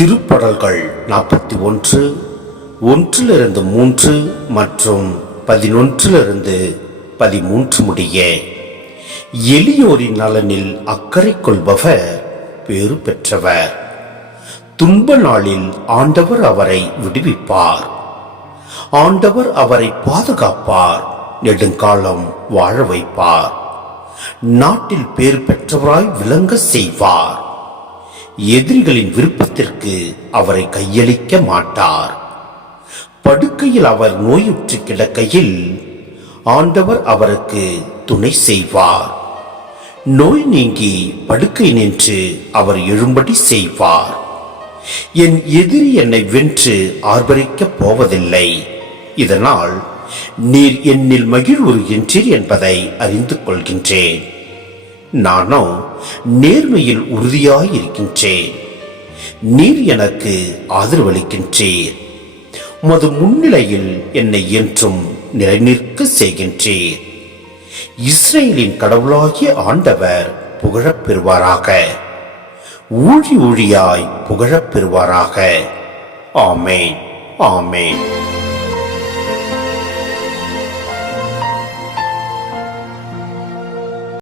திருப்படல்கள் 41 1-3 மற்றும் 11-13 முடிய. எளியோரின் நலனில் அக்கறை கொள்பவர் பேறு பெற்றவர். துன்ப நாளில் ஆண்டவர் அவரை விடுவிப்பார். ஆண்டவர் அவரை பாதுகாப்பார், நெடுங்காலம் வாழ வைப்பார். நாட்டில் பேறு பெற்றவராய் விளங்க செய்வார். எதிரிகளின் விருப்பத்திற்கு அவரை கையளிக்க மாட்டார். படுக்கையில் அவர் நோயுற்று கிடக்கையில் ஆண்டவர் அவருக்கு துணை செய்வார். நோய் நீங்கி படுக்கை நின்று அவர் எழும்படி செய்வார். என் எதிரி என்னை வென்று ஆர்ப்பரிக்கப் போவதில்லை. இதனால் நீர் என்னில் மகிழ்வுறுகின்றீர் என்பதை அறிந்து கொள்கின்றேன். நானோ நேர்மையில் உறுதியாயிருக்கின்றேன். நீர் எனக்கு ஆதரவளிக்கின்றீர். உமது முன்னிலையில் என்னை என்றும் நிலைநிற்க செய்கின்றீர். இஸ்ரேலின் கடவுளாகிய ஆண்டவர் புகழப் பெறுவாராக. ஊழி ஊழியாய் புகழப் பெறுவாராக. ஆமேன், ஆமேன்.